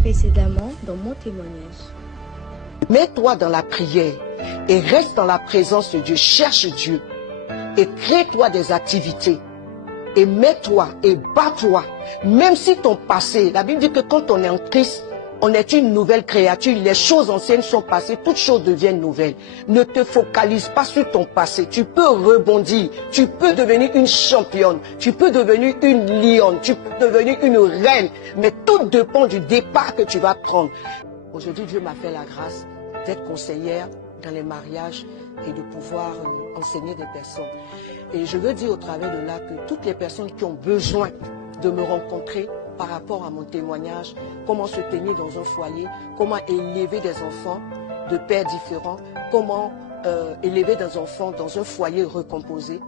Précédemment, dans mon témoignage. Mets-toi dans la prière et reste dans la présence de Dieu. Cherche Dieu et crée-toi des activités. Et mets-toi et bats-toi. Même si ton passé, la Bible dit que quand on est en Christ, on est une nouvelle créature. Les choses anciennes sont passées, toutes choses deviennent nouvelles. Ne te focalise pas sur ton passé. Tu peux rebondir. Tu peux devenir une championne. Tu peux devenir une lionne. Tu peux devenir une reine. Mais tout dépend du départ que tu vas prendre. Aujourd'hui, Dieu m'a fait la grâce d'être conseillère dans les mariages et de pouvoir enseigner des personnes. Et je veux dire au travers de là que toutes les personnes qui ont besoin de me rencontrer par rapport à mon témoignage, comment se tenir dans un foyer, comment élever des enfants de pères différents, comment élever des enfants dans un foyer recomposé,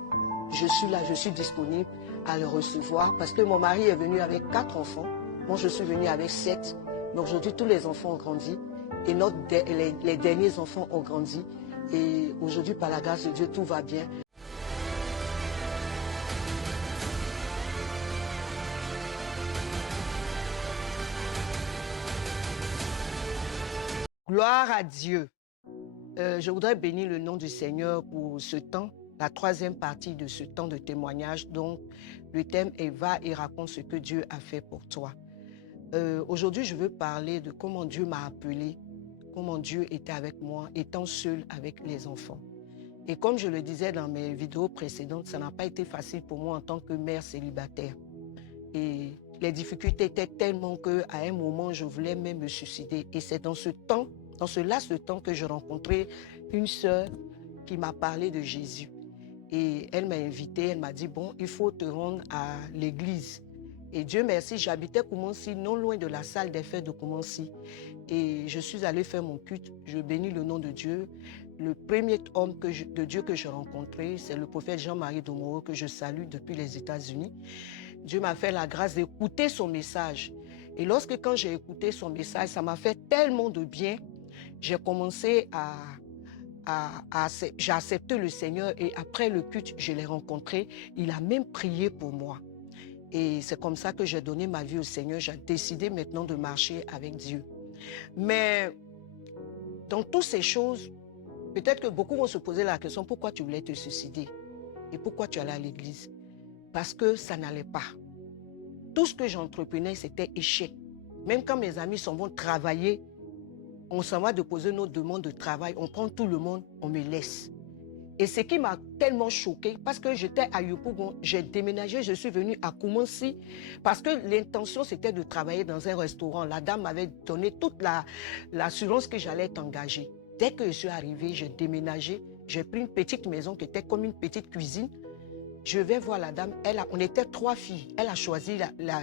je suis là, je suis disponible à le recevoir parce que mon mari est venu avec 4 enfants, moi je suis venue avec 7, mais aujourd'hui tous les enfants ont grandi et les derniers enfants ont grandi et aujourd'hui par la grâce de Dieu tout va bien. Gloire à Dieu. Je voudrais bénir le nom du Seigneur pour ce temps, la 3e partie de ce temps de témoignage. Donc, le thème est « Va et raconte ce que Dieu a fait pour toi ». Aujourd'hui, je veux parler de comment Dieu m'a appelé, comment Dieu était avec moi, étant seul avec les enfants. Et comme je le disais dans mes vidéos précédentes, ça n'a pas été facile pour moi en tant que mère célibataire. Et les difficultés étaient tellement qu'à un moment, je voulais même me suicider. Et c'est dans ce laps de temps que j'ai rencontré une sœur qui m'a parlé de Jésus. Et elle m'a invitée, elle m'a dit, bon, il faut te rendre à l'église. Et Dieu merci, j'habitais Koumansi, non loin de la salle des fêtes de Koumansi. Et je suis allée faire mon culte, je bénis le nom de Dieu. Le premier homme de Dieu que j'ai rencontré, c'est le prophète Jean-Marie Domoro, que je salue depuis les États-Unis. Dieu m'a fait la grâce d'écouter son message. Et quand j'ai écouté son message, ça m'a fait tellement de bien. J'ai commencé j'ai accepté le Seigneur et après le culte, je l'ai rencontré. Il a même prié pour moi. Et c'est comme ça que j'ai donné ma vie au Seigneur. J'ai décidé maintenant de marcher avec Dieu. Mais dans toutes ces choses, peut-être que beaucoup vont se poser la question, pourquoi tu voulais te suicider? Et pourquoi tu allais à l'église? Parce que ça n'allait pas. Tout ce que j'entreprenais, c'était échec. Même quand mes amis s'en vont travailler, on s'en va déposer nos demandes de travail, on prend tout le monde, on me laisse. Et ce qui m'a tellement choquée, parce que j'étais à Yopougon, j'ai déménagé, je suis venue à Koumansi, parce que l'intention c'était de travailler dans un restaurant. La dame m'avait donné toute l'assurance que j'allais être engagée. Dès que je suis arrivée, j'ai déménagé, j'ai pris une petite maison qui était comme une petite cuisine. Je vais voir la dame, on était 3 filles, elle a choisi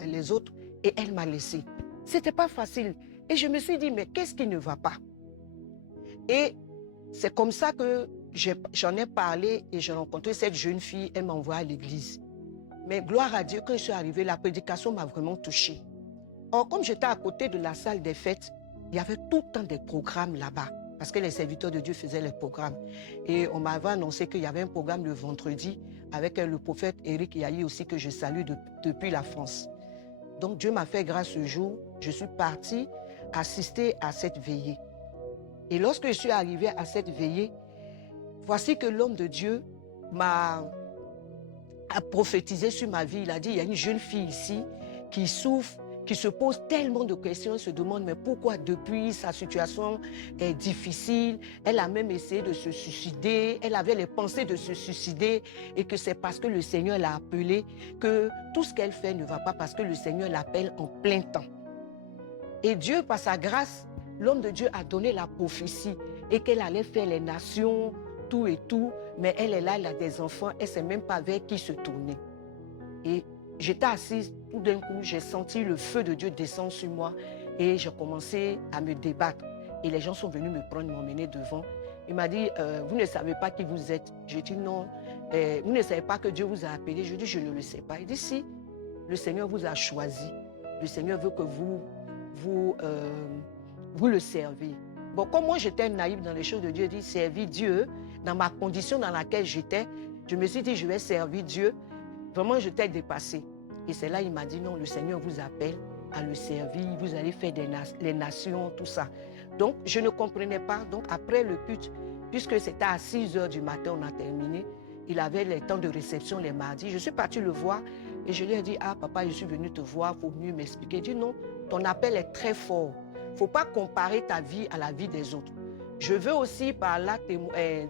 les autres et elle m'a laissée. C'était pas facile. Et je me suis dit, mais qu'est-ce qui ne va pas? Et c'est comme ça que j'en ai parlé et j'ai rencontré cette jeune fille, elle m'a envoyé à l'église. Mais gloire à Dieu, quand je suis arrivée, la prédication m'a vraiment touchée. Or, comme j'étais à côté de la salle des fêtes, il y avait tout le temps des programmes là-bas, parce que les serviteurs de Dieu faisaient les programmes. Et on m'avait annoncé qu'il y avait un programme le vendredi avec le prophète Eric Yahi aussi, que je salue depuis la France. Donc Dieu m'a fait grâce ce jour, je suis partie assister à cette veillée. Et lorsque je suis arrivée à cette veillée, voici que l'homme de Dieu a prophétisé sur ma vie. Il a dit, il y a une jeune fille ici qui souffre, qui se pose tellement de questions, se demande mais pourquoi depuis sa situation est difficile, elle a même essayé de se suicider, elle avait les pensées de se suicider et que c'est parce que le Seigneur l'a appelée que tout ce qu'elle fait ne va pas parce que le Seigneur l'appelle en plein temps. Et Dieu, par sa grâce, l'homme de Dieu a donné la prophétie et qu'elle allait faire les nations, tout et tout, mais elle est là, elle a des enfants, elle ne sait même pas vers qui se tourner. Et j'étais assise, tout d'un coup, j'ai senti le feu de Dieu descendre sur moi et j'ai commencé à me débattre. Et les gens sont venus me prendre, m'emmener devant. Il m'a dit, vous ne savez pas qui vous êtes. J'ai dit non. Vous ne savez pas que Dieu vous a appelé. Je dis, je ne le sais pas. Il dit, si, le Seigneur vous a choisi. Le Seigneur veut que vous le servez. Bon, comme moi j'étais naïve dans les choses de Dieu, je dis servir Dieu, dans ma condition dans laquelle j'étais, je me suis dit je vais servir Dieu. Vraiment, j'étais dépassée. Et c'est là il m'a dit non, le Seigneur vous appelle à le servir, vous allez faire les nations, tout ça. Donc, je ne comprenais pas. Donc, après le culte, puisque c'était à 6 heures du matin, on a terminé, il avait les temps de réception les mardis. Je suis partie le voir et je lui ai dit, ah papa, je suis venue te voir, il faut mieux m'expliquer. Il dit, non, ton appel est très fort. Il ne faut pas comparer ta vie à la vie des autres. Je veux aussi par là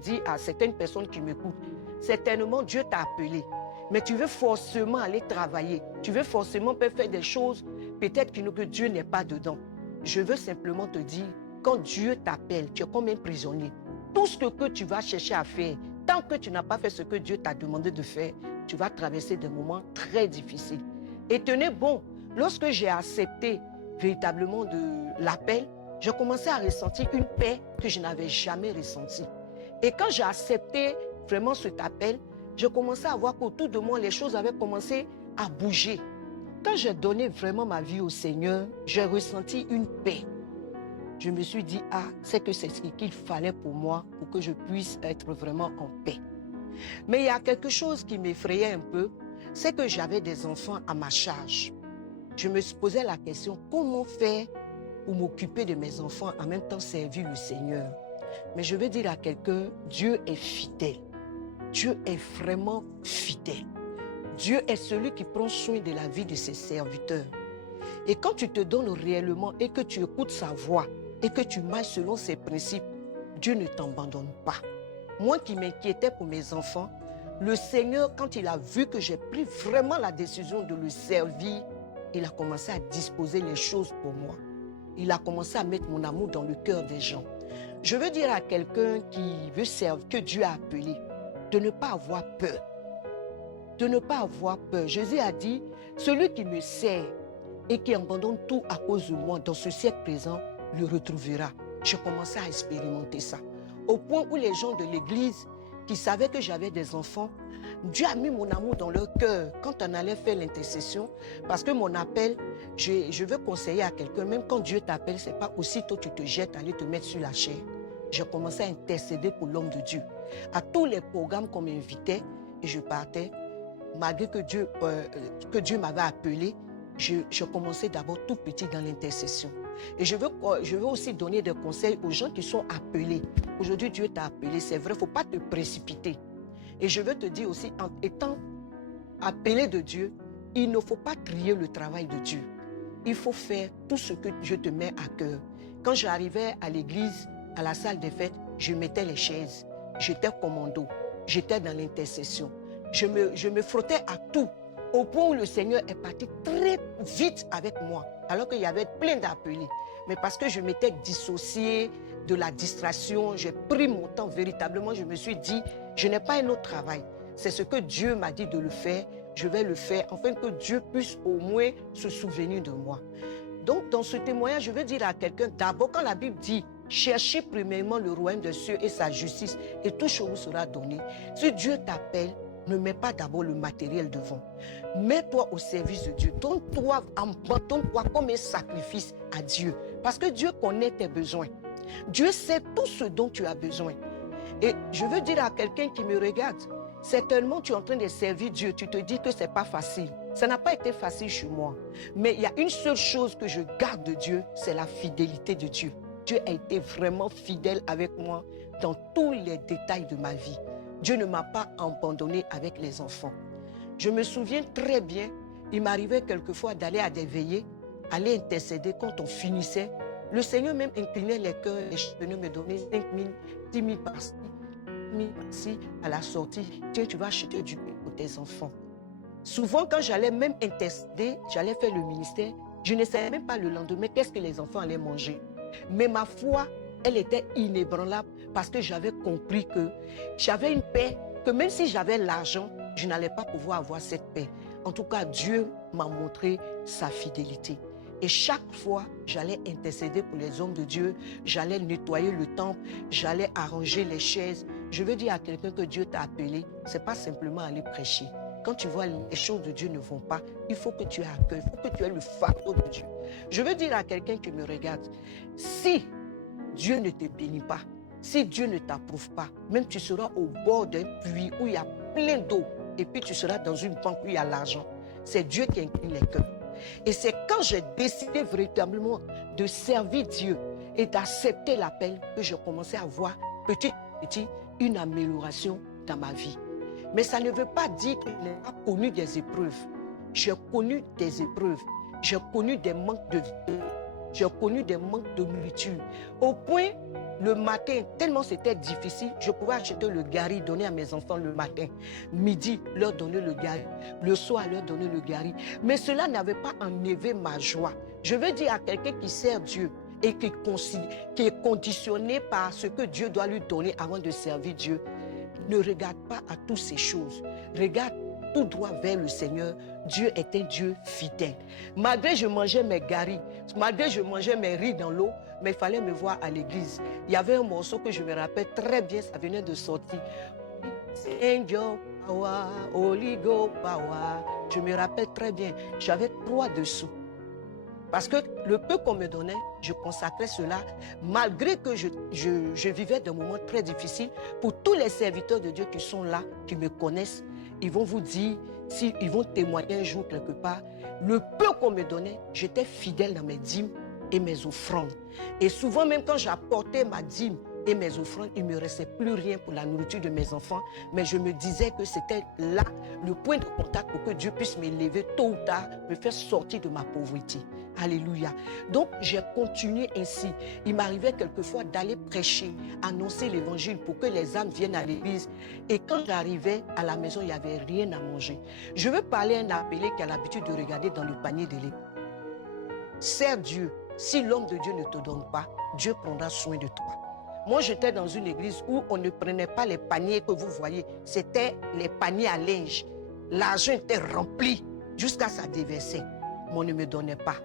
dire à certaines personnes qui m'écoutent, certainement Dieu t'a appelé, mais tu veux forcément aller travailler. Tu veux forcément faire des choses, peut-être que Dieu n'est pas dedans. Je veux simplement te dire, quand Dieu t'appelle, tu es comme un prisonnier. Tout ce que tu vas chercher à faire, tant que tu n'as pas fait ce que Dieu t'a demandé de faire, tu vas traverser des moments très difficiles. Et tenez bon, lorsque j'ai accepté véritablement l'appel, j'ai commencé à ressentir une paix que je n'avais jamais ressentie. Et quand j'ai accepté vraiment cet appel, j'ai commencé à voir qu'autour de moi, les choses avaient commencé à bouger. Quand j'ai donné vraiment ma vie au Seigneur, j'ai ressenti une paix. Je me suis dit, ah, c'est que c'est ce qu'il fallait pour moi, pour que je puisse être vraiment en paix. Mais il y a quelque chose qui m'effrayait un peu, c'est que j'avais des enfants à ma charge. Je me posais la question, comment faire pour m'occuper de mes enfants, en même temps servir le Seigneur? Mais je veux dire à quelqu'un, Dieu est fidèle. Dieu est vraiment fidèle. Dieu est celui qui prend soin de la vie de ses serviteurs. Et quand tu te donnes réellement et que tu écoutes sa voix et que tu marches selon ses principes, Dieu ne t'abandonne pas. Moi qui m'inquiétais pour mes enfants, le Seigneur, quand il a vu que j'ai pris vraiment la décision de le servir, il a commencé à disposer les choses pour moi. Il a commencé à mettre mon amour dans le cœur des gens. Je veux dire à quelqu'un qui veut servir, que Dieu a appelé, de ne pas avoir peur. De ne pas avoir peur. Jésus a dit, celui qui me sert et qui abandonne tout à cause de moi dans ce siècle présent, le retrouvera. J'ai commencé à expérimenter ça. Au point où les gens de l'église qui savaient que j'avais des enfants, Dieu a mis mon amour dans leur cœur quand on allait faire l'intercession. Parce que mon appel, je veux conseiller à quelqu'un, même quand Dieu t'appelle, ce n'est pas aussitôt tu te jettes, aller te mettre sur la chair. J'ai commencé à intercéder pour l'homme de Dieu. À tous les programmes qu'on m'invitait, et je partais, malgré que Dieu m'avait appelé, je commençais d'abord tout petit dans l'intercession. Et je veux aussi donner des conseils aux gens qui sont appelés. Aujourd'hui, Dieu t'a appelé, c'est vrai, il ne faut pas te précipiter. Et je veux te dire aussi, en étant appelé de Dieu, il ne faut pas trier le travail de Dieu. Il faut faire tout ce que Dieu te met à cœur. Quand j'arrivais à l'église, à la salle des fêtes, je mettais les chaises. J'étais commando. J'étais dans l'intercession. Je me frottais à tout, au point où le Seigneur est parti très vite avec moi, alors qu'il y avait plein d'appelés. Mais parce que je m'étais dissociée de la distraction, j'ai pris mon temps véritablement, je me suis dit, je n'ai pas un autre travail. C'est ce que Dieu m'a dit de le faire, je vais le faire, afin que Dieu puisse au moins se souvenir de moi. Donc, dans ce témoignage, je veux dire à quelqu'un, d'abord, quand la Bible dit, cherchez premièrement le royaume des cieux et sa justice, et tout chose vous sera donné. Si Dieu t'appelle, ne mets pas d'abord le matériel devant. Mets-toi au service de Dieu. Donne-toi comme un sacrifice à Dieu. Parce que Dieu connaît tes besoins. Dieu sait tout ce dont tu as besoin. Et je veux dire à quelqu'un qui me regarde, certainement tu es en train de servir Dieu, tu te dis que ce n'est pas facile. Ça n'a pas été facile chez moi. Mais il y a une seule chose que je garde de Dieu, c'est la fidélité de Dieu. Dieu a été vraiment fidèle avec moi dans tous les détails de ma vie. Dieu ne m'a pas abandonné avec les enfants. Je me souviens très bien, il m'arrivait quelquefois d'aller à des veillées, aller intercéder quand on finissait. Le Seigneur même inclinait les cœurs, les cheveux me donnait 5 000, 10 000 par-ci, 10 000 par-ci à la sortie. Tiens, tu vas acheter du pain pour tes enfants. Souvent, quand j'allais même intercéder, j'allais faire le ministère, je ne savais même pas le lendemain qu'est-ce que les enfants allaient manger. Mais ma foi, elle était inébranlable parce que j'avais compris que j'avais une paix, que même si j'avais l'argent, je n'allais pas pouvoir avoir cette paix. En tout cas, Dieu m'a montré sa fidélité. Et chaque fois, j'allais intercéder pour les hommes de Dieu, j'allais nettoyer le temple, j'allais arranger les chaises. Je veux dire à quelqu'un que Dieu t'a appelé, ce n'est pas simplement aller prêcher. Quand tu vois les choses de Dieu ne vont pas, il faut que tu aies à cœur, il faut que tu aies le fardeau de Dieu. Je veux dire à quelqu'un qui me regarde, si Dieu ne te bénit pas, si Dieu ne t'approuve pas, même tu seras au bord d'un puits où il y a plein d'eau et puis tu seras dans une banque où il y a l'argent. C'est Dieu qui incline les cœurs. Et c'est quand j'ai décidé véritablement de servir Dieu et d'accepter l'appel que j'ai commencé à voir petit à petit une amélioration dans ma vie. Mais ça ne veut pas dire que je n'ai pas connu des épreuves. J'ai connu des épreuves. J'ai connu des manques de vie. J'ai connu des manques de nourriture. Au point, le matin, tellement c'était difficile, je pouvais acheter le gari, donner à mes enfants le matin. Midi, leur donner le gari. Le soir, leur donner le gari. Mais cela n'avait pas enlevé ma joie. Je veux dire à quelqu'un qui sert Dieu et qui est conditionné par ce que Dieu doit lui donner avant de servir Dieu, ne regarde pas à toutes ces choses. Regarde tout droit vers le Seigneur. Dieu est un Dieu fidèle. Malgré je mangeais mes garis, malgré je mangeais mes riz dans l'eau, mais il fallait me voir à l'église. Il y avait un morceau que je me rappelle très bien, ça venait de sortir. Angel Power, Holy Ghost Power. Je me rappelle très bien. J'avais 3 dessous. Parce que le peu qu'on me donnait, je consacrais cela, malgré que je vivais des moments très difficiles. Pour tous les serviteurs de Dieu qui sont là, qui me connaissent, ils vont vous dire, ils vont témoigner un jour quelque part, le peu qu'on me donnait, j'étais fidèle dans mes dîmes et mes offrandes. Et souvent, même quand j'apportais ma dîme et mes offrandes, il ne me restait plus rien pour la nourriture de mes enfants. Mais je me disais que c'était là le point de contact pour que Dieu puisse m'élever tôt ou tard, me faire sortir de ma pauvreté. Alléluia. Donc, j'ai continué ainsi. Il m'arrivait quelquefois d'aller prêcher, annoncer l'évangile pour que les âmes viennent à l'église. Et quand j'arrivais à la maison, il n'y avait rien à manger. Je veux parler à un appelé qui a l'habitude de regarder dans le panier de l'église. Sers Dieu. Si l'homme de Dieu ne te donne pas, Dieu prendra soin de toi. Moi, j'étais dans une église où on ne prenait pas les paniers que vous voyez. C'était les paniers à linge. L'argent était rempli jusqu'à ça déverser. Mais on ne me donnait pas.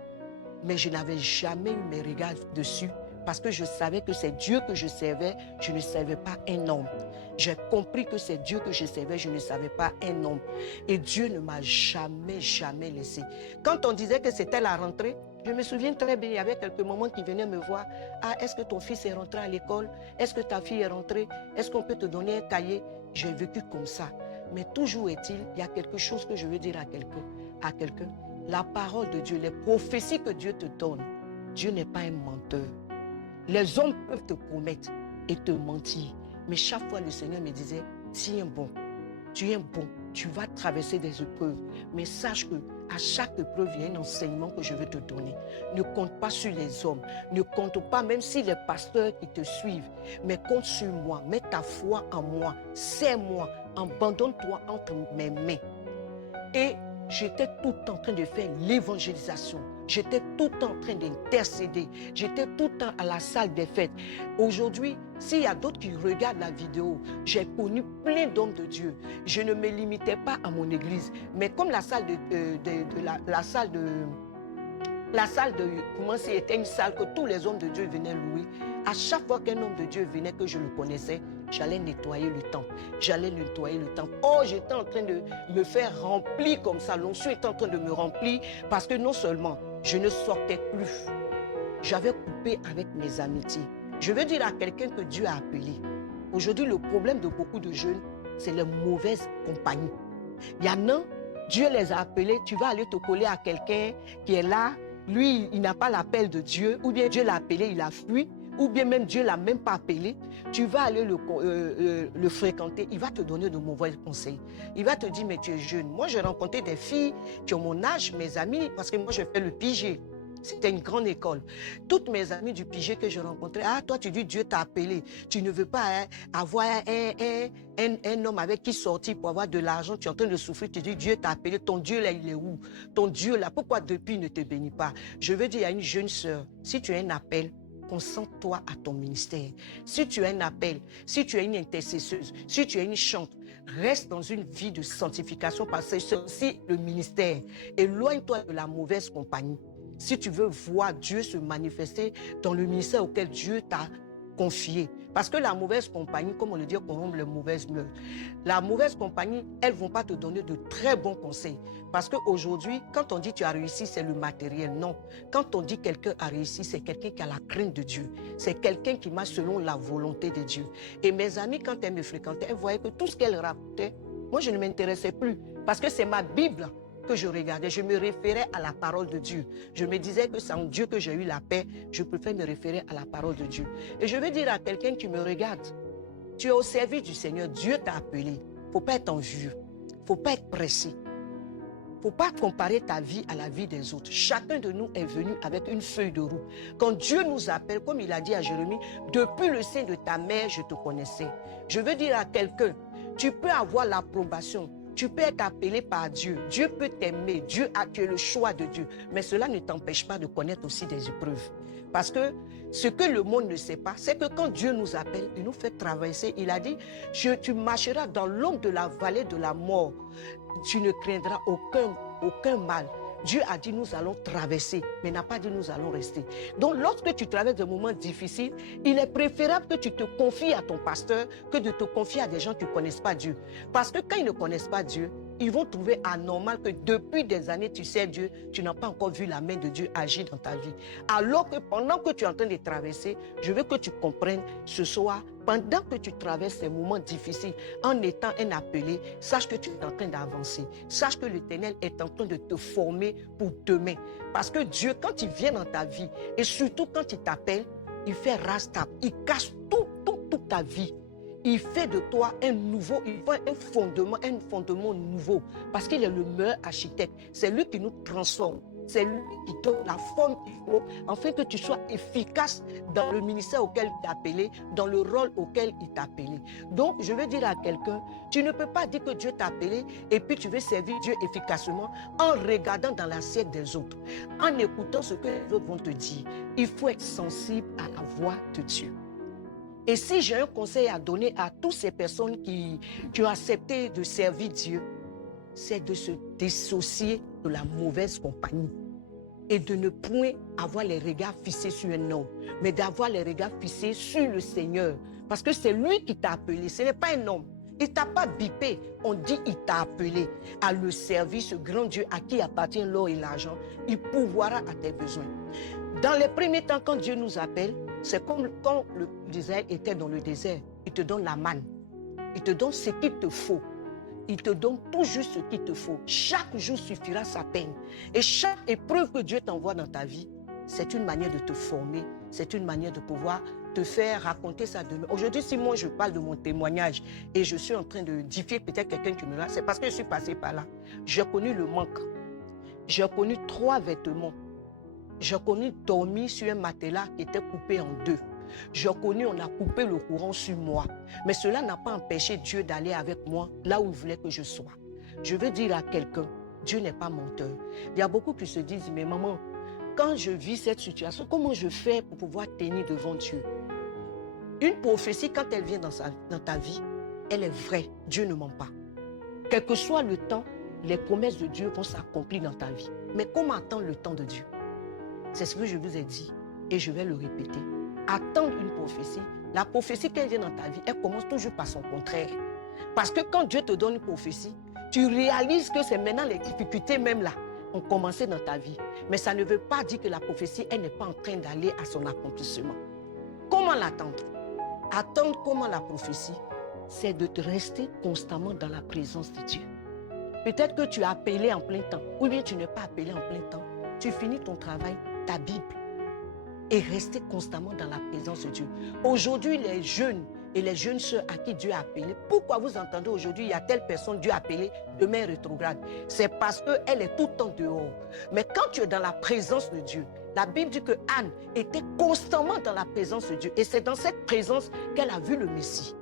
Mais je n'avais jamais eu mes regards dessus parce que je savais que c'est Dieu que je servais, je ne servais pas un homme. J'ai compris que c'est Dieu que je servais, je ne savais pas un homme. Et Dieu ne m'a jamais, jamais laissé. Quand on disait que c'était la rentrée, je me souviens très bien, il y avait quelques moments qui venaient me voir. Ah, est-ce que ton fils est rentré à l'école? Est-ce que ta fille est rentrée? Est-ce qu'on peut te donner un cahier? J'ai vécu comme ça. Mais toujours est-il, il y a quelque chose que je veux dire à quelqu'un. La parole de Dieu, les prophéties que Dieu te donne, Dieu n'est pas un menteur. Les hommes peuvent te promettre et te mentir. Mais chaque fois, le Seigneur me disait, tiens bon, tu es bon, tu vas traverser des épreuves. Mais sache que à chaque épreuve, il y a un enseignement que je veux te donner. Ne compte pas sur les hommes. Ne compte pas, même si les pasteurs qui te suivent, mais compte sur moi. Mets ta foi en moi. Sers-moi. Abandonne-toi entre mes mains. Et j'étais tout en train de faire l'évangélisation. J'étais tout en train d'intercéder. J'étais tout le temps à la salle des fêtes. Aujourd'hui, s'il y a d'autres qui regardent la vidéo, j'ai connu plein d'hommes de Dieu. Je ne me limitais pas à mon église. Mais comme la salle comment c'était une salle que tous les hommes de Dieu venaient louer. À chaque fois qu'un homme de Dieu venait, que je le connaissais, j'allais nettoyer le temple. J'allais nettoyer le temple. Oh, j'étais en train de me faire remplir comme ça. L'onction était en train de me remplir parce que non seulement je ne sortais plus, j'avais coupé avec mes amitiés. Je veux dire à quelqu'un que Dieu a appelé. Aujourd'hui, le problème de beaucoup de jeunes, c'est les mauvaises compagnies. Il y en a, Dieu les a appelés, tu vas aller te coller à quelqu'un qui est là, lui, il n'a pas l'appel de Dieu, ou bien Dieu l'a appelé, il a fui, ou bien même Dieu ne l'a même pas appelé, tu vas aller le fréquenter, il va te donner de mauvais conseils. Il va te dire, mais tu es jeune. Moi, j'ai rencontré des filles qui ont mon âge, mes amis, parce que moi, je fais le pigé. C'était une grande école. Toutes mes amies du pigé que je rencontrais, ah, toi, tu dis, Dieu t'a appelé. Tu ne veux pas avoir un homme avec qui sortir pour avoir de l'argent. Tu es en train de souffrir. Tu dis, Dieu t'a appelé. Ton Dieu, là, il est où? Ton Dieu, là, pourquoi depuis il ne te bénit pas? Je veux dire à une jeune sœur, si tu as un appel, concentre-toi à ton ministère. Si tu as un appel, si tu es une intercesseuse, si tu es une chante, reste dans une vie de sanctification parce que c'est aussi le ministère. Éloigne-toi de la mauvaise compagnie. Si tu veux voir Dieu se manifester dans le ministère auquel Dieu t'a confié. Parce que la mauvaise compagnie, comme on le dit, corrompt les mauvaises mœurs. La mauvaise compagnie, elles ne vont pas te donner de très bons conseils. Parce qu'aujourd'hui, quand on dit tu as réussi, c'est le matériel. Non. Quand on dit quelqu'un a réussi, c'est quelqu'un qui a la crainte de Dieu. C'est quelqu'un qui marche selon la volonté de Dieu. Et mes amies, quand elles me fréquentaient, elles voyaient que tout ce qu'elles racontaient, moi, je ne m'intéressais plus. Parce que c'est ma Bible que je regardais, je me référais à la parole de Dieu. Je me disais que c'est en Dieu que j'ai eu la paix. Je préfère me référer à la parole de Dieu. Et je vais dire à quelqu'un qui me regarde, tu es au service du Seigneur, Dieu t'a appelé. Il ne faut pas être envieux, il ne faut pas être pressé. Il ne faut pas comparer ta vie à la vie des autres. Chacun de nous est venu avec une feuille de route. Quand Dieu nous appelle, comme il a dit à Jérémie, depuis le sein de ta mère, je te connaissais. Je veux dire à quelqu'un, tu peux avoir l'approbation, tu peux être appelé par Dieu, Dieu peut t'aimer, tu es le choix de Dieu, mais cela ne t'empêche pas de connaître aussi des épreuves. Parce que ce que le monde ne sait pas, c'est que quand Dieu nous appelle, il nous fait traverser, il a dit, tu marcheras dans l'ombre de la vallée de la mort, tu ne craindras aucun mal. Dieu a dit nous allons traverser, mais n'a pas dit nous allons rester. Donc lorsque tu traverses des moments difficiles, il est préférable que tu te confies à ton pasteur que de te confier à des gens qui ne connaissent pas Dieu. Parce que quand ils ne connaissent pas Dieu, ils vont trouver anormal que depuis des années tu sais Dieu, tu n'as pas encore vu la main de Dieu agir dans ta vie. Alors que pendant que tu es en train de traverser, je veux que tu comprennes ce soir, pendant que tu traverses ces moments difficiles, en étant un appelé, sache que tu es en train d'avancer. Sache que l'Éternel est en train de te former pour demain. Parce que Dieu, quand il vient dans ta vie, et surtout quand il t'appelle, il fait rastap, il cache toute ta vie. Il fait de toi un nouveau, il fait un fondement nouveau. Parce qu'il est le meilleur architecte. C'est lui qui nous transforme. C'est lui qui donne la forme qu'il faut, afin que tu sois efficace dans le ministère auquel il t'a appelé, dans le rôle auquel il t'a appelé. Donc, je veux dire à quelqu'un, tu ne peux pas dire que Dieu t'a appelé et puis tu veux servir Dieu efficacement en regardant dans l'assiette des autres, en écoutant ce que les autres vont te dire. Il faut être sensible à la voix de Dieu. Et si j'ai un conseil à donner à toutes ces personnes qui ont accepté de servir Dieu, c'est de se dissocier de la mauvaise compagnie et de ne point avoir les regards fixés sur un homme, mais d'avoir les regards fixés sur le Seigneur. Parce que c'est lui qui t'a appelé, ce n'est pas un homme. Il ne t'a pas bipé, on dit il t'a appelé à le servir, ce grand Dieu à qui appartient l'or et l'argent. Il pourvoira à tes besoins. Dans les premiers temps, quand Dieu nous appelle, c'est comme quand l'Israël était dans le désert. Il te donne la manne. Il te donne ce qu'il te faut. Il te donne tout juste ce qu'il te faut. Chaque jour suffira sa peine. Et chaque épreuve que Dieu t'envoie dans ta vie, c'est une manière de te former. C'est une manière de pouvoir te faire raconter ça demain. Aujourd'hui, si moi je parle de mon témoignage et je suis en train de défier peut-être quelqu'un qui me l'a, c'est parce que je suis passé par là. J'ai connu le manque. J'ai connu 3 vêtements. J'ai connu dormir sur un matelas qui était coupé en 2. J'ai connu, on a coupé le courant sur moi. Mais cela n'a pas empêché Dieu d'aller avec moi là où il voulait que je sois. Je veux dire à quelqu'un, Dieu n'est pas menteur. Il y a beaucoup qui se disent, mais maman, quand je vis cette situation, comment je fais pour pouvoir tenir devant Dieu? Une prophétie, quand elle vient dans ta vie, elle est vraie. Dieu ne ment pas. Quel que soit le temps, les promesses de Dieu vont s'accomplir dans ta vie. Mais comment attendre le temps de Dieu? C'est ce que je vous ai dit et je vais le répéter. Attendre une prophétie, la prophétie qu'elle vient dans ta vie, elle commence toujours par son contraire. Parce que quand Dieu te donne une prophétie, tu réalises que c'est maintenant les difficultés même là ont commencé dans ta vie. Mais ça ne veut pas dire que la prophétie, elle n'est pas en train d'aller à son accomplissement. Comment l'attendre? Attendre comment la prophétie? C'est de te rester constamment dans la présence de Dieu. Peut-être que tu as appelé en plein temps, ou bien tu n'es pas appelé en plein temps. Tu finis ton travail, ta Bible, et rester constamment dans la présence de Dieu. Aujourd'hui, les jeunes et les jeunes sœurs à qui Dieu a appelé, pourquoi vous entendez aujourd'hui, il y a telle personne, Dieu a appelé, demain rétrograde? C'est parce qu'elle est tout le temps dehors. Mais quand tu es dans la présence de Dieu, la Bible dit que Anne était constamment dans la présence de Dieu. Et c'est dans cette présence qu'elle a vu le Messie.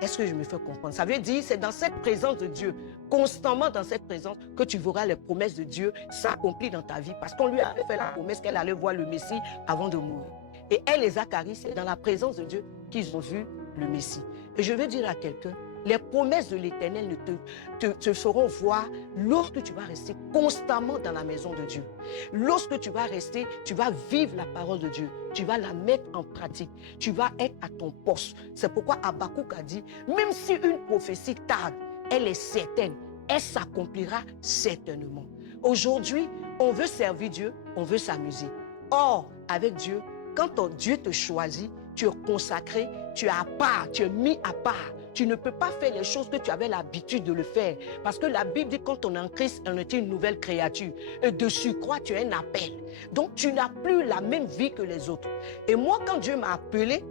Est-ce que je me fais comprendre? Ça veut dire c'est dans cette présence de Dieu, constamment dans cette présence, que tu verras les promesses de Dieu s'accomplir dans ta vie. Parce qu'on lui a fait la promesse qu'elle allait voir le Messie avant de mourir. Et elle et Zacharie, c'est dans la présence de Dieu qu'ils ont vu le Messie. Et je veux dire à quelqu'un, les promesses de l'Éternel te feront voir lorsque tu vas rester constamment dans la maison de Dieu. Lorsque tu vas rester, tu vas vivre la parole de Dieu. Tu vas la mettre en pratique. Tu vas être à ton poste. C'est pourquoi Habakkuk a dit, même si une prophétie tarde, elle est certaine. Elle s'accomplira certainement. Aujourd'hui, on veut servir Dieu, on veut s'amuser. Or, avec Dieu, quand Dieu te choisit, tu es consacré, tu es à part, tu es mis à part. Tu ne peux pas faire les choses que tu avais l'habitude de le faire. Parce que la Bible dit que quand on est en Christ, on est une nouvelle créature. Et de surcroît, tu as un appel. Donc, tu n'as plus la même vie que les autres. Et moi, quand Dieu m'a appelé,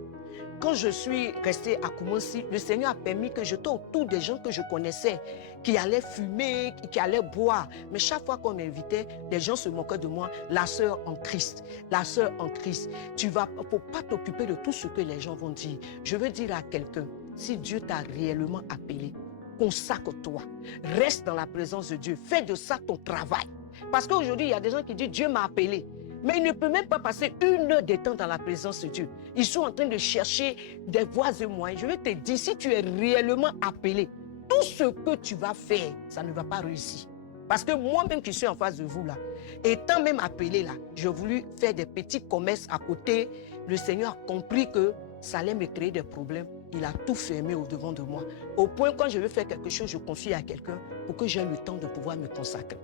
quand je suis restée à Koumonsi, le Seigneur a permis que j'étais autour des gens que je connaissais, qui allaient fumer, qui allaient boire. Mais chaque fois qu'on m'invitait, les gens se moquaient de moi. La sœur en Christ, la sœur en Christ. Tu vas, faut pas t'occuper de tout ce que les gens vont dire. Je veux dire à quelqu'un, si Dieu t'a réellement appelé, consacre-toi. Reste dans la présence de Dieu. Fais de ça ton travail. Parce qu'aujourd'hui, il y a des gens qui disent, Dieu m'a appelé. Mais ils ne peuvent même pas passer 1 heure de temps dans la présence de Dieu. Ils sont en train de chercher des voies et moyens. Je vais te dire, si tu es réellement appelé, tout ce que tu vas faire, ça ne va pas réussir. Parce que moi-même qui suis en face de vous là, étant même appelé là, j'ai voulu faire des petits commerces à côté. Le Seigneur a compris que ça allait me créer des problèmes. Il a tout fermé au devant de moi. Au point, quand je veux faire quelque chose, je confie à quelqu'un pour que j'aie le temps de pouvoir me consacrer.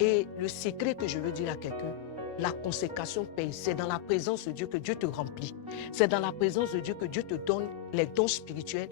Et le secret que je veux dire à quelqu'un, la consécration paye. C'est dans la présence de Dieu que Dieu te remplit. C'est dans la présence de Dieu que Dieu te donne les dons spirituels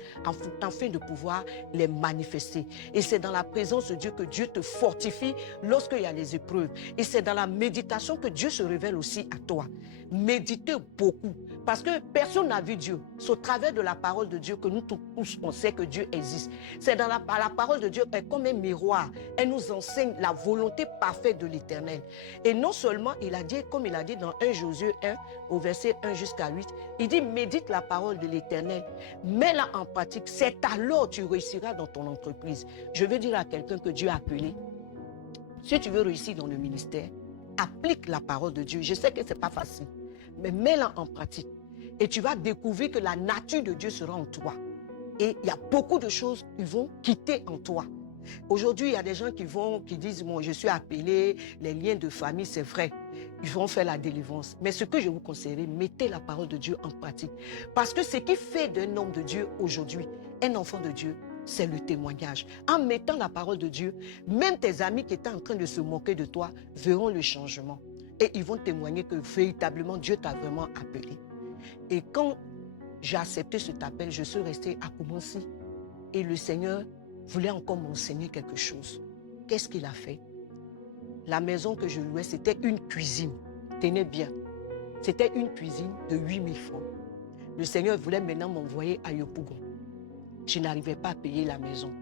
afin de pouvoir les manifester. Et c'est dans la présence de Dieu que Dieu te fortifie lorsqu'il y a les épreuves. Et c'est dans la méditation que Dieu se révèle aussi à toi. Méditez beaucoup. Parce que personne n'a vu Dieu. C'est au travers de la parole de Dieu que nous tous, on sait que Dieu existe. C'est dans la parole de Dieu, est comme un miroir. Elle nous enseigne la volonté parfaite de l'Éternel. Et non seulement, il a dit, comme il a dit dans 1 Josué 1, au verset 1 jusqu'à 8, il dit, médite la parole de l'Éternel, mets-la en pratique. C'est alors que tu réussiras dans ton entreprise. Je veux dire à quelqu'un que Dieu a appelé, si tu veux réussir dans le ministère, applique la parole de Dieu. Je sais que ce n'est pas facile, mais mets-la en pratique. Et tu vas découvrir que la nature de Dieu sera en toi. Et il y a beaucoup de choses qui vont quitter en toi. Aujourd'hui, il y a des gens qui disent, moi, je suis appelé, les liens de famille, c'est vrai. Ils vont faire la délivrance. Mais ce que je vous conseillerais, mettez la parole de Dieu en pratique. Parce que ce qui fait d'un homme de Dieu aujourd'hui, un enfant de Dieu, c'est le témoignage. En mettant la parole de Dieu, même tes amis qui étaient en train de se moquer de toi verront le changement. Et ils vont témoigner que véritablement Dieu t'a vraiment appelé. Et quand j'ai accepté cet appel, je suis restée à Koumonsi. Et le Seigneur voulait encore m'enseigner quelque chose. Qu'est-ce qu'il a fait? La maison que je louais, c'était une cuisine. Tenez bien. C'était une cuisine de 8 000 francs. Le Seigneur voulait maintenant m'envoyer à Yopougon. Je n'arrivais pas à payer la maison.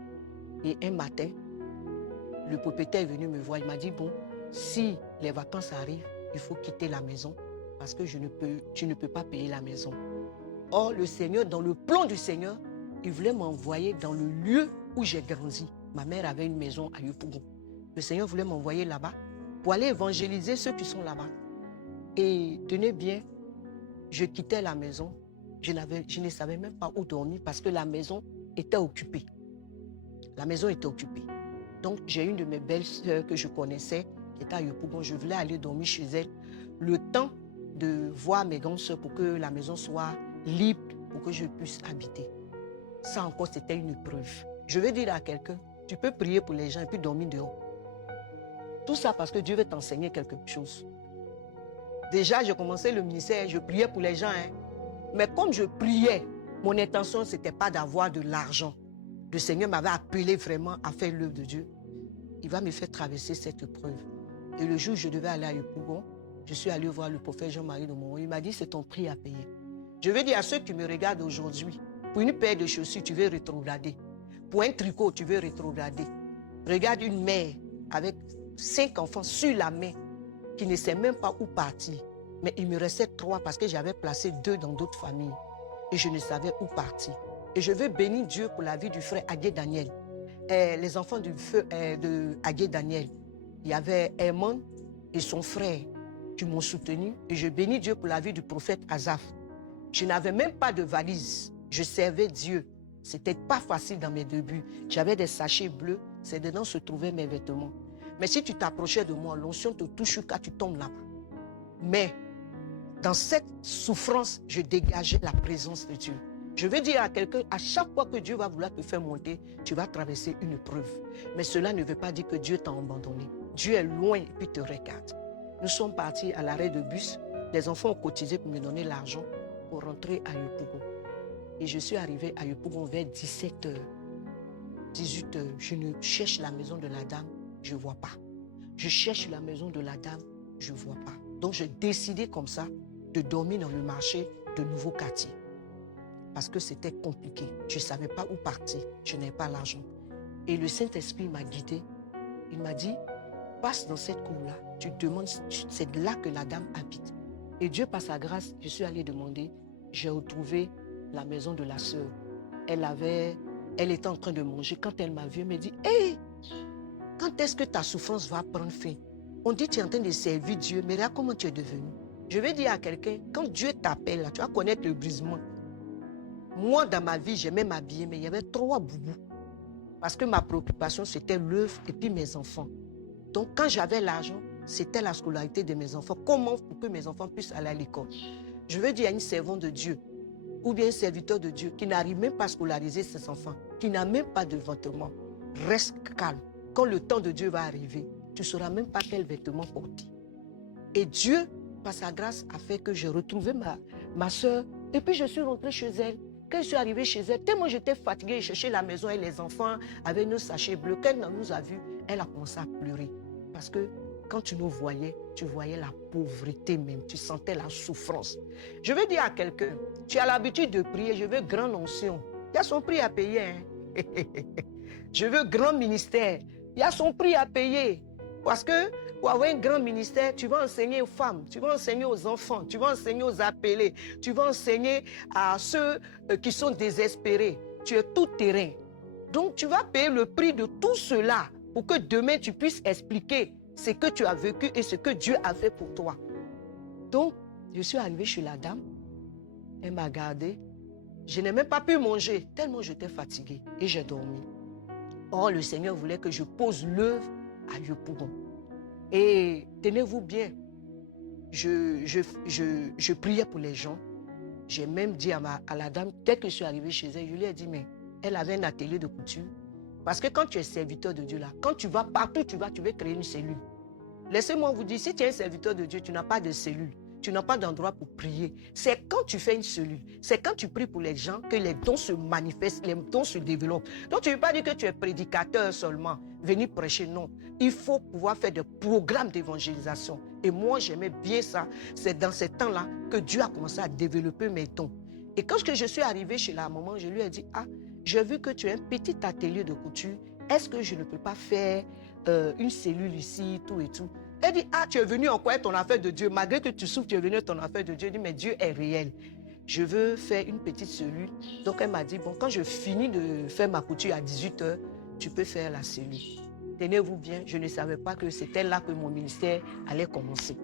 Et un matin, le propriétaire est venu me voir. Il m'a dit, bon, si les vacances arrivent, il faut quitter la maison parce que tu ne peux pas payer la maison. Or, le Seigneur, dans le plan du Seigneur, il voulait m'envoyer dans le lieu où j'ai grandi. Ma mère avait une maison à Yopougon. Le Seigneur voulait m'envoyer là-bas pour aller évangéliser ceux qui sont là-bas. Et tenez bien, je quittais la maison. Je ne savais même pas où dormir parce que la maison était occupée. La maison était occupée. Donc, j'ai une de mes belles sœurs que je connaissais qui était à Yopougon. Je voulais aller dormir chez elle. Le temps de voir mes grandes sœurs pour que la maison soit libre, pour que je puisse habiter. Ça encore, c'était une preuve. Je veux dire à quelqu'un, tu peux prier pour les gens et puis dormir dehors. Tout ça parce que Dieu veut t'enseigner quelque chose. Déjà, j'ai commencé le ministère, je priais pour les gens. Mais comme je priais, mon intention, ce n'était pas d'avoir de l'argent. Le Seigneur m'avait appelé vraiment à faire l'œuvre de Dieu. Il va me faire traverser cette épreuve. Et le jour où je devais aller à Yopougon, je suis allé voir le prophète Jean-Marie de Montréal. Il m'a dit, c'est ton prix à payer. Je veux dire à ceux qui me regardent aujourd'hui, pour une paire de chaussures, tu veux rétrograder. Pour un tricot, tu veux rétrograder. Regarde une mère avec 5 enfants sur la main qui ne sait même pas où partir. Mais il me restait 3 parce que j'avais placé 2 dans d'autres familles. Et je ne savais où partir. Et je veux bénir Dieu pour la vie du frère Agué Daniel. Les enfants du feu de Agué Daniel. Il y avait Herman et son frère qui m'ont soutenu. Et je bénis Dieu pour la vie du prophète Azaf. Je n'avais même pas de valise. Je servais Dieu. C'était pas facile dans mes débuts. J'avais des sachets bleus. C'est dedans se trouvaient mes vêtements. Mais si tu t'approchais de moi, l'onction te touche quand tu tombes là-bas. Mais dans cette souffrance, je dégageais la présence de Dieu. Je veux dire à quelqu'un, à chaque fois que Dieu va vouloir te faire monter, tu vas traverser une preuve. Mais cela ne veut pas dire que Dieu t'a abandonné. Dieu est loin et puis te regarde. Nous sommes partis à l'arrêt de bus. Les enfants ont cotisé pour me donner l'argent. pour rentrer à Yopougon. Et je suis arrivée à Yopougon vers 17h. 18h, je ne cherche la maison de la dame, je ne vois pas. Je cherche la maison de la dame, je ne vois pas. Donc, j'ai décidé comme ça de dormir dans le marché de Nouveau Quartier. Parce que c'était compliqué. Je ne savais pas où partir. Je n'avais pas l'argent. Et le Saint-Esprit m'a guidée. Il m'a dit, passe dans cette cour-là. Tu demandes, c'est là que la dame habite. Et Dieu, par sa grâce, je suis allée demander. J'ai retrouvé la maison de la sœur. Elle était en train de manger. Quand elle m'a vue, elle m'a dit, hé, quand est-ce que ta souffrance va prendre fin? On dit que tu es en train de servir Dieu, mais regarde comment tu es devenu. Je vais dire à quelqu'un, quand Dieu t'appelle, tu vas connaître le brisement. Moi, dans ma vie, j'aimais m'habiller, mais il y avait 3 boubous. Parce que ma préoccupation, c'était l'œuvre et puis mes enfants. Donc, quand j'avais l'argent, c'était la scolarité de mes enfants. Comment pour que mes enfants puissent aller à l'école? Je veux dire à une servante de Dieu, ou bien un serviteur de Dieu, qui n'arrive même pas à scolariser ses enfants, qui n'a même pas de vêtements. Reste calme. Quand le temps de Dieu va arriver, tu ne sauras même pas quel vêtement porter. Et Dieu, par sa grâce, a fait que j'ai retrouvé ma soeur. Et puis, je suis rentrée chez elle. Quand je suis arrivée chez elle, tellement j'étais fatiguée, je cherchais la maison et les enfants avec nos sachets bleus. Quand elle nous a vus, elle a commencé à pleurer. Parce que quand tu nous voyais, tu voyais la pauvreté même. Tu sentais la souffrance. Je veux dire à quelqu'un, tu as l'habitude de prier, je veux grande onction. Il y a son prix à payer. Hein? Je veux grand ministère. Il y a son prix à payer. Parce que pour avoir un grand ministère, tu vas enseigner aux femmes, tu vas enseigner aux enfants, tu vas enseigner aux appelés, tu vas enseigner à ceux qui sont désespérés. Tu es tout terrain. Donc, tu vas payer le prix de tout cela pour que demain, tu puisses expliquer ce que tu as vécu et ce que Dieu a fait pour toi. Donc, je suis arrivée chez la dame. Elle m'a gardée. Je n'ai même pas pu manger tellement j'étais fatiguée et j'ai dormi. Or, le Seigneur voulait que je pose l'œuvre à Yopougon. Et tenez-vous bien, je priais pour les gens. J'ai même dit à la dame, dès que je suis arrivée chez elle, je lui ai dit, mais elle avait un atelier de couture. Parce que quand tu es serviteur de Dieu, là, quand tu vas partout, tu veux créer une cellule. Laissez-moi vous dire, si tu es un serviteur de Dieu, tu n'as pas de cellule. Tu n'as pas d'endroit pour prier. C'est quand tu fais une cellule, c'est quand tu pries pour les gens que les dons se manifestent, les dons se développent. Donc, tu ne veux pas dire que tu es prédicateur seulement, venir prêcher, non. Il faut pouvoir faire des programmes d'évangélisation. Et moi, j'aimais bien ça. C'est dans ces temps-là que Dieu a commencé à développer mes dons. Et quand je suis arrivée chez la maman, je lui ai dit, ah, j'ai vu que tu as un petit atelier de couture. Est-ce que je ne peux pas faire une cellule ici, tout et tout? Elle dit, ah, tu es venu en croire ton affaire de Dieu. Malgré que tu souffres, tu es venu ton affaire de Dieu. Elle dit, mais Dieu est réel. Je veux faire une petite cellule. Donc, elle m'a dit, bon, quand je finis de faire ma couture à 18h, tu peux faire la cellule. Tenez-vous bien, je ne savais pas que c'était là que mon ministère allait commencer.